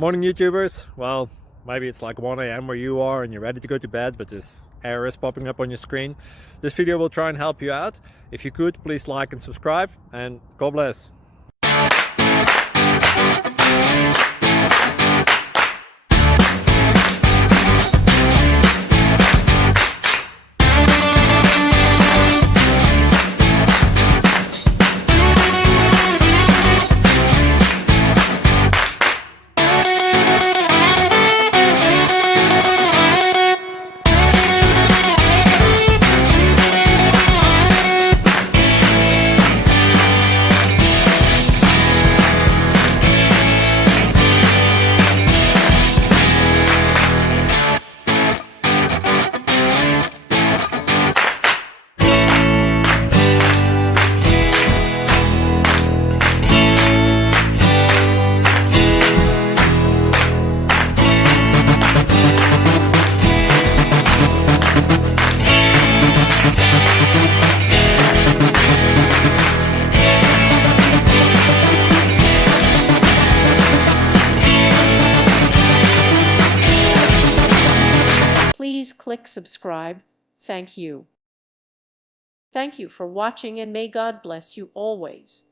Morning YouTubers. Well, maybe it's like 1 a.m. where you are and you're ready to go to bed, but this error is popping up on your screen. This video will try and help you out. If you could, please like and subscribe, and God bless. Please click subscribe. Thank you. Thank you for watching, and may God bless you always.